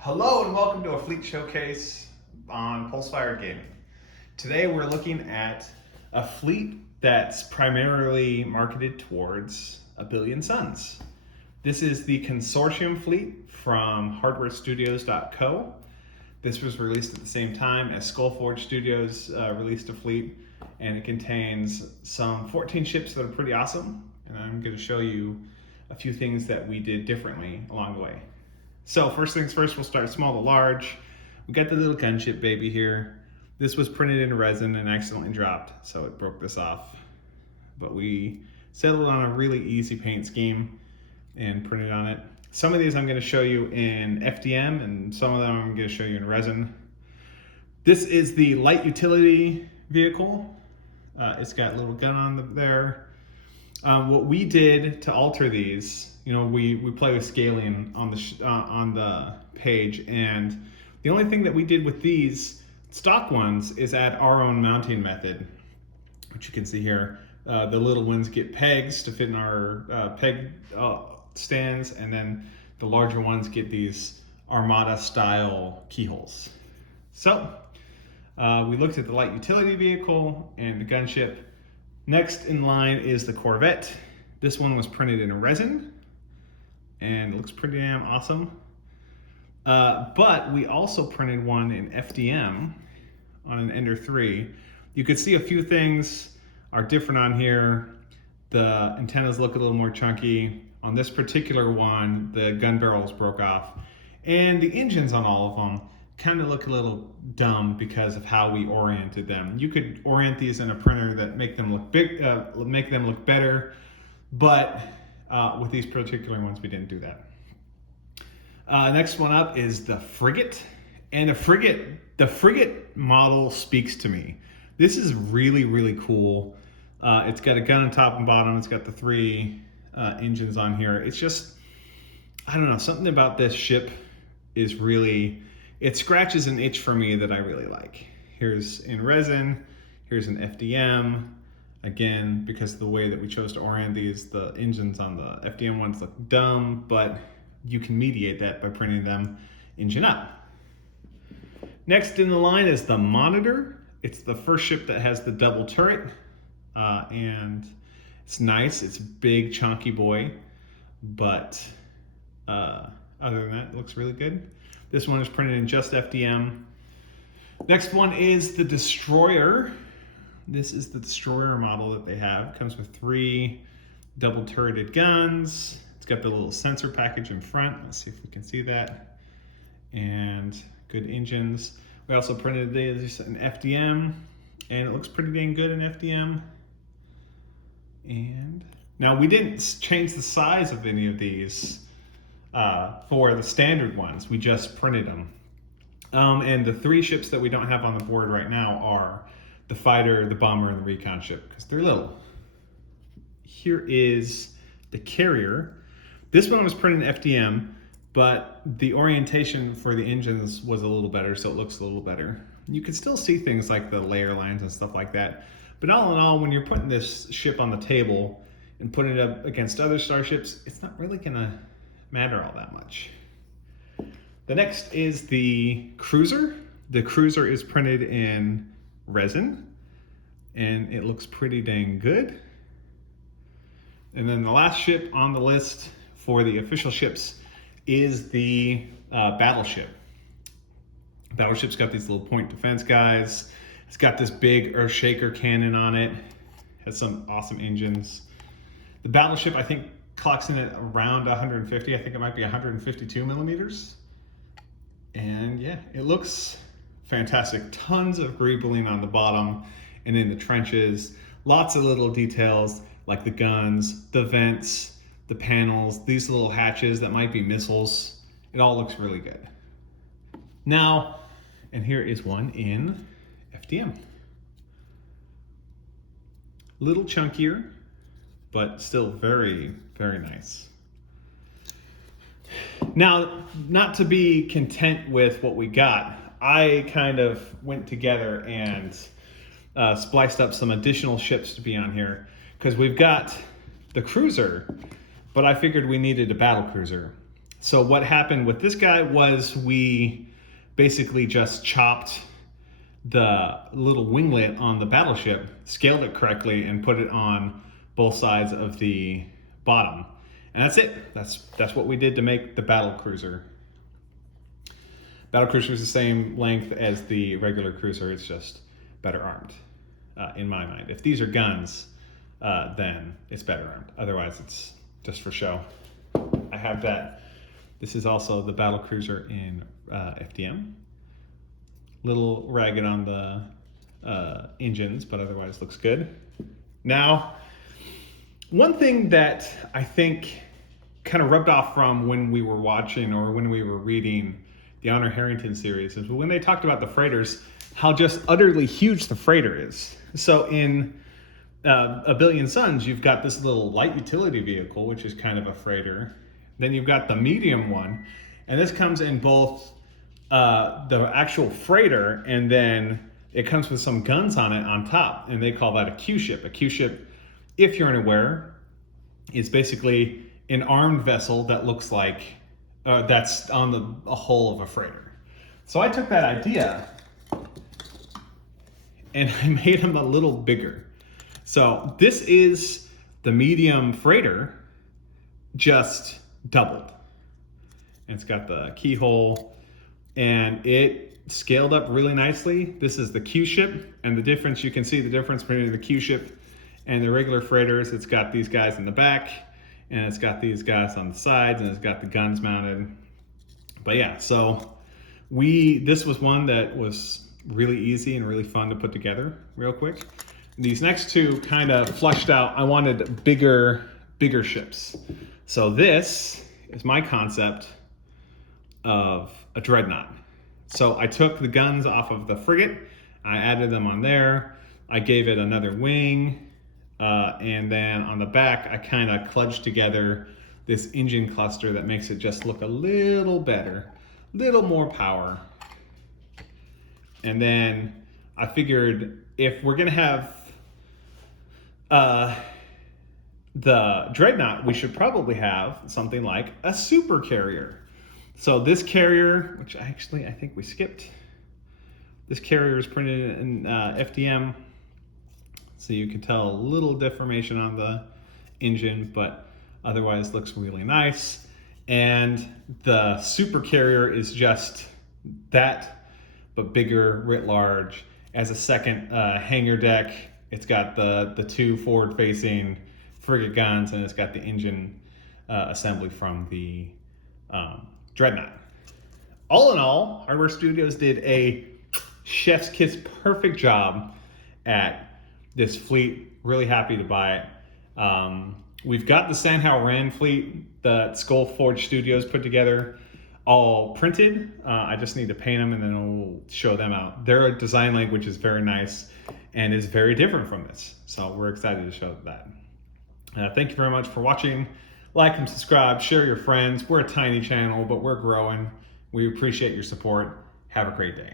Hello and welcome to a fleet showcase on Pulse-Fired Gaming. Today we're looking at a fleet that's primarily marketed towards a billion suns. This is the Consortium Fleet from hardwarestudios.co. This was released at the same time as Skullforge Studios released a fleet, and it contains some 14 ships that are pretty awesome, and I'm going to show you a few things that we did differently along the way. So first things first, we'll start small to large. We got the little gunship baby here. This was printed in resin and accidentally dropped, so it broke this off. But we settled on a really easy paint scheme and printed on it. Some of these I'm going to show you in FDM, and some of them I'm going to show you in resin. This is the light utility vehicle. It's got a little gun on there. What we did to alter these, we play with scaling on the page, and the only thing that we did with these stock ones is add our own mounting method, which you can see here. The little ones get pegs to fit in our peg stands, and then the larger ones get these Armada style keyholes. So we looked at the light utility vehicle and the gunship. Next in line is the Corvette. This one was printed in resin and it looks pretty damn awesome. But we also printed one in FDM on an Ender 3. You could see a few things are different on here. The antennas look a little more chunky. On this particular one, the gun barrels broke off. And the engines on all of them kind of look a little dumb because of how we oriented them. You could orient these in a printer that make them look big, make them look better, but with these particular ones, we didn't do that. Next one up is the Frigate, and the Frigate model speaks to me. This is really, really cool. It's got a gun on top and bottom. It's got the three engines on here. It's just, I don't know, something about this ship is really, it scratches an itch for me that I really like. Here's in resin, here's an FDM. Again, because of the way that we chose to orient these, the engines on the FDM ones look dumb, but you can mediate that by printing them engine up. Next in the line is the Monitor. It's the first ship that has the double turret, and it's nice. It's a big, chunky boy, but other than that, it looks really good. This one is printed in just FDM. Next one is the Destroyer. This is the Destroyer model that they have. It comes with 3 double turreted guns. It's got the little sensor package in front. Let's see if we can see that. And good engines. We also printed these in FDM, and it looks pretty dang good in FDM. And now we didn't change the size of any of these for the standard ones. We just printed them. And the 3 ships that we don't have on the board right now are the fighter, the bomber, and the recon ship, because they're little. Here is the Carrier. This one was printed in FDM, but the orientation for the engines was a little better, so it looks a little better. You can still see things like the layer lines and stuff like that, but all in all, when you're putting this ship on the table and putting it up against other starships, it's not really gonna matter all that much. The next is the Cruiser. The Cruiser is printed in resin, and it looks pretty dang good. And then the last ship on the list for the official ships is the Battleship. Battleship's got these little point defense guys. It's got this big Earthshaker cannon on it. Has some awesome engines. The Battleship, I think, clocks in at around 150. I think it might be 152 millimeters. And yeah, it looks fantastic. Tons of greebling on the bottom and in the trenches. Lots of little details like the guns, the vents, the panels, these little hatches that might be missiles. It all looks really good. Now, and here is one in FDM. Little chunkier, but still very, very nice. Now, not to be content with what we got, I kind of went together and spliced up some additional ships to be on here, because we've got the Cruiser, but I figured we needed a battle cruiser. So what happened with this guy was we basically just chopped the little winglet on the Battleship, scaled it correctly, and put it on both sides of the bottom. And that's it. That's what we did to make the Battlecruiser. Battlecruiser is the same length as the regular cruiser. It's just better armed, in my mind. If these are guns, then it's better armed. Otherwise, it's just for show. I have that. This is also the Battlecruiser in FDM. Little ragged on the engines, but otherwise looks good. Now, one thing that I think kind of rubbed off from when we were watching or when we were reading the Honor Harrington series is when they talked about the freighters, how just utterly huge the freighter is. So in A Billion Suns, you've got this little light utility vehicle, which is kind of a freighter. Then you've got the medium one, and this comes in both the actual freighter, and then it comes with some guns on it on top, and they call that a Q-ship. A Q-ship, if you're unaware, is basically an armed vessel that looks like that's on a hull of a freighter. So I took that idea and I made them a little bigger. So this is the medium freighter, just doubled. And it's got the keyhole, and it scaled up really nicely. This is the Q-ship, and the difference, you can see the difference between the Q-ship and the regular freighters. It's got these guys in the back, and it's got these guys on the sides, and it's got the guns mounted. But yeah, so this was one that was really easy and really fun to put together real quick. These next two kind of flushed out. I wanted bigger ships. So this is my concept of a Dreadnought. So I took the guns off of the Frigate, I added them on there, I gave it another wing, and then on the back I kind of kludged together this engine cluster that makes it just look a little better, little more power. And then I figured if we're gonna have the Dreadnought, we should probably have something like a super carrier. So this carrier, which I think we skipped, this carrier is printed in FDM, so you can tell a little deformation on the engine, but otherwise looks really nice. And the super carrier is just that, but bigger, writ large. As a second hangar deck, it's got the two forward-facing frigate guns, and it's got the engine assembly from the Dreadnought. All in all, Hardware Studios did a chef's kiss perfect job at this fleet. Really happy to buy it. We've got the Sanhao Ran fleet that Skullforge Studios put together, all printed. I just need to paint them and then we'll show them out. Their design language is very nice and is very different from this. So we're excited to show that. Thank you very much for watching. Like and subscribe, share your friends. We're a tiny channel, but we're growing. We appreciate your support. Have a great day.